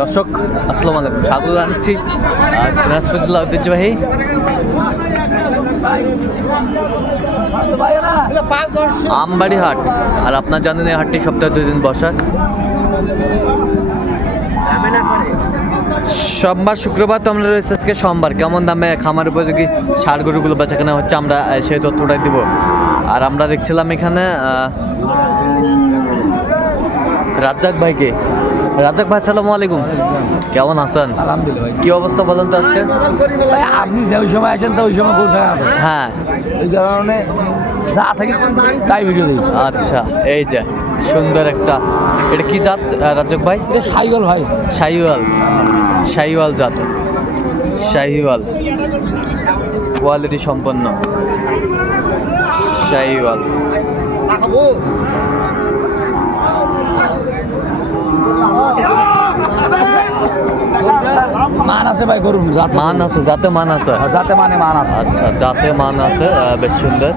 দর্শক আসসালামু আলাইকুম, স্বাগত জানাচ্ছি দিনাজপুর জেলা ঐতিহ্যবাহী আমবাড়ি হাট। আর আপনার জানেন এই হাটটি সপ্তাহে 2 দিন বসা, সোমবার শুক্রবার। তো আমরা রয়েছে আজকে সোমবার। কেমন দামে খামার উপযোগী ষাঁড় গরুগুলো বেচাকেনা হচ্ছে আমরা সেই তথ্যটাই দিব। আর আমরা দেখছিলাম এখানে রাজ্জাক ভাইকে। রাজ্জাক ভাই আসসালামু আলাইকুম, কেমন আছেন? আলহামদুলিল্লাহ। কি অবস্থা বলেন তো আজকে? আপনি যে ওই সময় আসেন তো ওই সময় গরু থাকা না, হ্যাঁ, এই কারণে যা থাকে তাই ভিডিও দিই। আচ্ছা, এই যে সুন্দর একটা, এটা কি জাত রাজ্জাক ভাই? এটা সাইকেল ভাই, শাহিওয়াল, শাহিওয়াল জাত, শাহিওয়াল কোয়ালিটি সম্পন্ন শাহিওয়াল। মান আছে ভাই গরুর, মান আছে, যাতে মান আছে, যাতে মানে মান আছে। আচ্ছা, যাতে মান আছে, বেশ সুন্দর।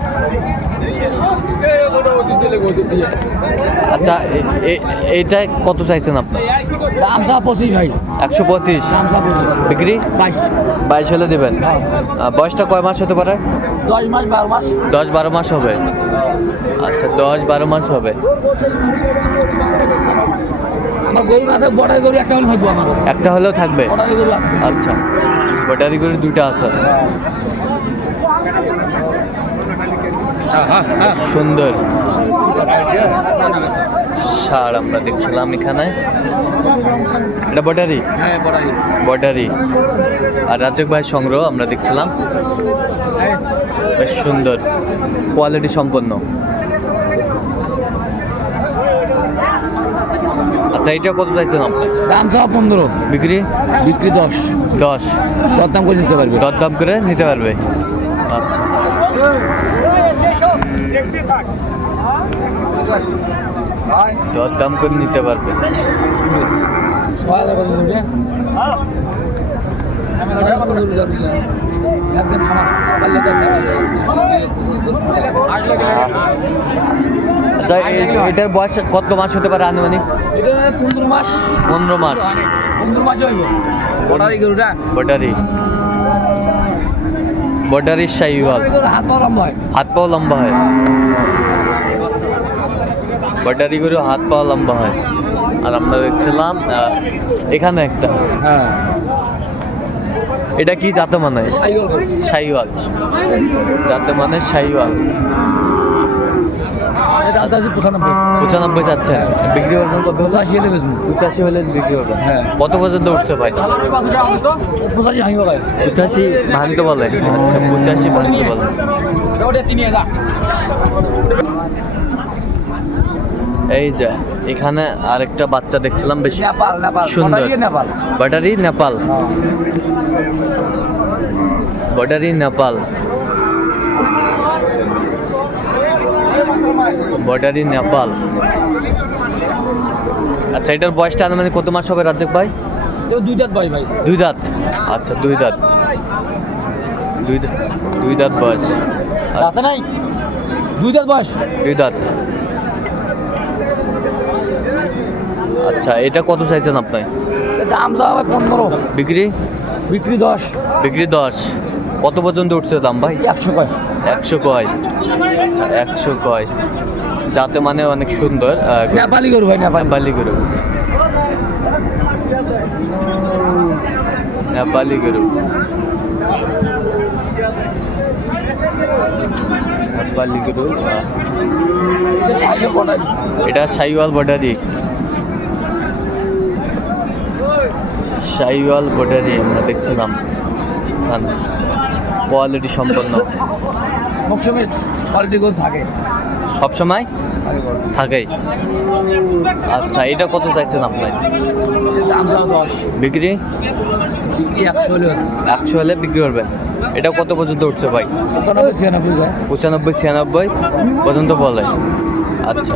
আচ্ছা, এইটা কত চাইছেন আপনার? দাম চা 25 ভাই, 125। দাম চা 25, বিক্রি 22 হলে দেবেন। বয়সটা কয় মাস হতে পারে? 10 মাস 12 মাস, 10-12 মাস হবে। আচ্ছা, 10-12 মাস হবে। আমার গরু না থাকে, বড় গরু একটা হলে থাকবো আমার কাছে। একটা হলেও থাকবে। বড় গরু আছে। আচ্ছা, ব্যাটারি করে 2টা আছে। সুন্দর ষাঁড় আমরা দেখছিলাম এখানে। এটা ব্যাটারি, হ্যাঁ বড়াই। ব্যাটারি। আর রাজ্জাক ভাই সংগ্রহ আমরা দেখছিলাম, বেশ সুন্দর কোয়ালিটি সম্পন্ন। আচ্ছা, এটা কত চাইছেন আপনি? দাম চা 15, বিক্রি বিক্রি 10। 10 দরদাম করে নিতে পারবে। দরদাম করে নিতে পারবে। আচ্ছা, দরদাম করে নিতে পারবে। আচ্ছা, এটার বয়স কত মাস হতে পারে আনুমানিক? 15 মাস। 15 মাস। 15 মাস হইব। বড়াই গরুটা, ব্যাটারি, ব্যাটারির শাহিওয়াল। হাত পা লম্বা হয়। হাত পাও লম্বা হয়, ব্যাটারি গরু হাত পাও লম্বা হয়। আর আমরা দেখছিলাম এখানে একটা, হ্যাঁ এটা কি জাতে মানে? সাইকেল গরু। শাহিওয়াল যাতে মানে শাহিওয়াল। এটা দাম আছে 95। 95 চাচ্ছে, বিক্রি করবেন কত? 85 এলে বেচবো। 85 হলে বিক্রি করবেন। হ্যাঁ। কত পর্যন্ত উঠছে ভাই? 85 হাইবা ভাই। 85 ভাঙতে বলে। আচ্ছা, 85 ভাঙতে বলে। ওটা 3000। এই যে এখানে আরেকটা বাচ্চা দেখছিলাম, বেশ নেপাল, নেপাল। সুন্দর। বড়াই Nepal. Battery Nepal, battery Nepal, battery Nepal. আচ্ছা, এটার বয়সটা আনুমানিক কত মাস হবে রাজ্জাক ভাই? এটা 2 দাঁত ভাই ভাই। 2 দাঁত। আচ্ছা, 2 দাঁত, 2 দাঁত বয়স। রাতে নাই 2 দাঁত বয়স। 2 দাঁত। আচ্ছা, এটা কত চাইছেন আপনি? দাম চা হবে 15, বিক্রি বিক্রি 10। বিক্রি 10। কত পর্যন্ত উঠছে দাম ভাই? 100 কয়। 100 কয়। আচ্ছা, 100 কয়। যাতে মানে অনেক সুন্দর নেপালি গরু ভাই, নেপালি। নেপালি গরু, নেপালি গরু, নেপালি গরু। এটা শাহিওয়াল ব্যাটারি, শাহিওয়াল ব্যাটারি আমরা দেখছিলাম এখানে, কোয়ালিটি সম্পন্ন। সবসময় কোয়ালিটি গরু থাকে, সবসময় থাকেই। আচ্ছা, এটা কত চাইছেন আপনার? দাম চা 10, বিক্রি বিক্রি 100 হলে 100 হলে বিক্রি করবেন। এটা কত পর্যন্ত উঠছে ভাই? 95 যায়। 95-96 পর্যন্ত বলে। আচ্ছা,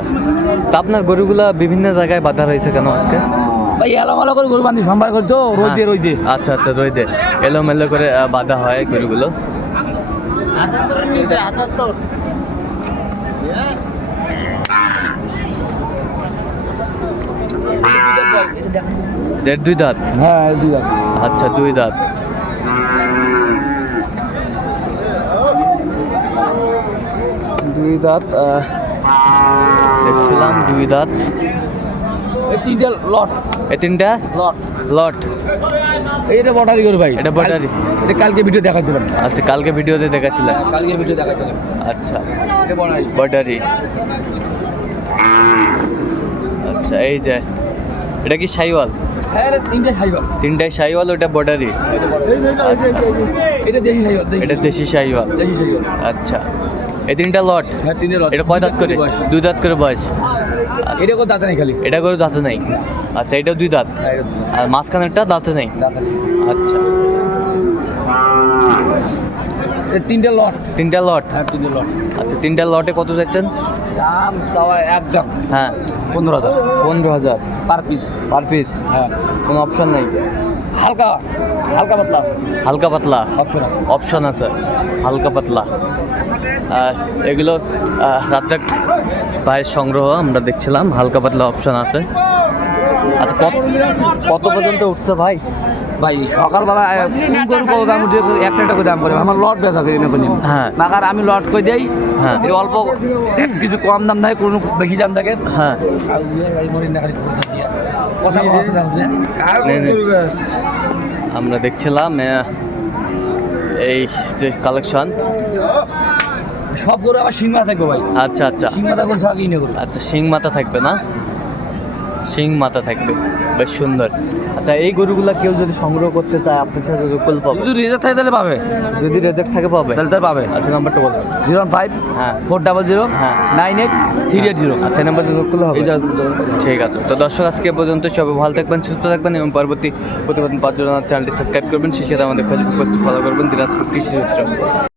তা আপনার গরুগুলা বিভিন্ন জায়গায় বাঁধা রয়েছে কেন আজকে? ভাই এলোমেলো করে গরু বান্ধি সম্ভার করে তো রোদে রোদে। আচ্ছা আচ্ছা, রোদে এলোমেলো করে বাঁধা হয় গরুগুলো। এর 2 দাঁত। হ্যাঁ 2 দাঁত। আচ্ছা 2 দাঁত। দুই দাঁত দেখছিলাম 2 দাঁত। এই 3টা লট। এই 3টা লট। লট। এটা বটারি গরু ভাই। এটা বটারি। এটা কালকে ভিডিও দেখাতে পারেন। আচ্ছা কালকে ভিডিওতে দেখাছিলেন। কালকে ভিডিও দেখাচ্ছিলাম। আচ্ছা এটা বটারি। বটারি। আচ্ছা এই যে এটা কি শাইওয়াল? হ্যাঁ এটা 3টা শাইওয়াল। 3টাই শাইওয়াল, ওটা বটারি। এটা দেশি শাইওয়াল। এটা দেশি শাইওয়াল। দেশি শাইওয়াল। আচ্ছা এই 3টা লট। হ্যাঁ 3টা লট। এটা কয় দাঁত করে? 2 দাঁত করে বয়স। এটা কো দাঁতে নাই খালি। এটা করে দাঁতে নাই। আচ্ছা এটাও 2 দাঁত। হ্যাঁ এটা আর মাঝখানেরটা দাঁতে নেই। দাঁতে নেই। আচ্ছা এই 3টা লট। 3টা লট। হ্যাঁ 3টা লট। আচ্ছা 3টা লটে কত যাচ্ছেন? দাম চাওয়া একদম হ্যাঁ 15,000 15,000 পার পিস। Per piece. হ্যাঁ কোনো অপশন নেই? হালকা হালকা পাতলা হালকা পাতলা অপশন আছে। অপশন আছে, হালকা পাতলা। এগুলো রাজ্জাক ভাইয়ের সংগ্রহ আমরা দেখছিলাম, হালকা পাতলা অপশন আছে। আচ্ছা কত পর্যন্ত উঠছে ভাই? ভাই সকালবেলা গরু কত দাম উঠে একটা করে দাম করে আমার লট বেচা করি না কোনো। হ্যাঁ নাকার আমি লট করে দেই। হ্যাঁ এটা অল্প কিছু কম দাম থাকে, কোনো বেশি দাম থাকে। হ্যাঁ কথা বলতে দাম আমরা দেখছিলাম এই যে কালেকশন। সব গরু আবার শিং মাথা থাকবে ভাই। আচ্ছা আচ্ছা শিং মাথা গরু ছাড়া কিনে গরু। আচ্ছা শিং মাথা থাকবে না? শিং মাথা থাকবে, বেশ সুন্দর। আচ্ছা এই গরুগুলা কেউ যদি সংগ্রহ করতে চায় আপনার সাথে যোগাযোগ পাবে? যদি রেজাল্ট থাকে তাহলে পাবে। যদি রেজেক্ট থাকে পাবে? তাহলে তাহলে পাবে। আচ্ছা নাম্বারটা বলবেন। 015 হ্যাঁ 400 হ্যাঁ 98 380। আচ্ছা নাম্বার যোগাযোগ করলে হবে? এই যা ঠিক আছে। তো দর্শক আজকে এ পর্যন্ত, সবাই ভালো থাকবেন, সুস্থ থাকবেন এবং পরবর্তী প্রতিবেদন পাওয়ার জন্য চ্যানেলটি সাবস্ক্রাইব করবেন। সেই সাথে আমাদের ফেসবুক পেজটি ফলো করবেন, দিনাজপুর কৃষি চিত্র।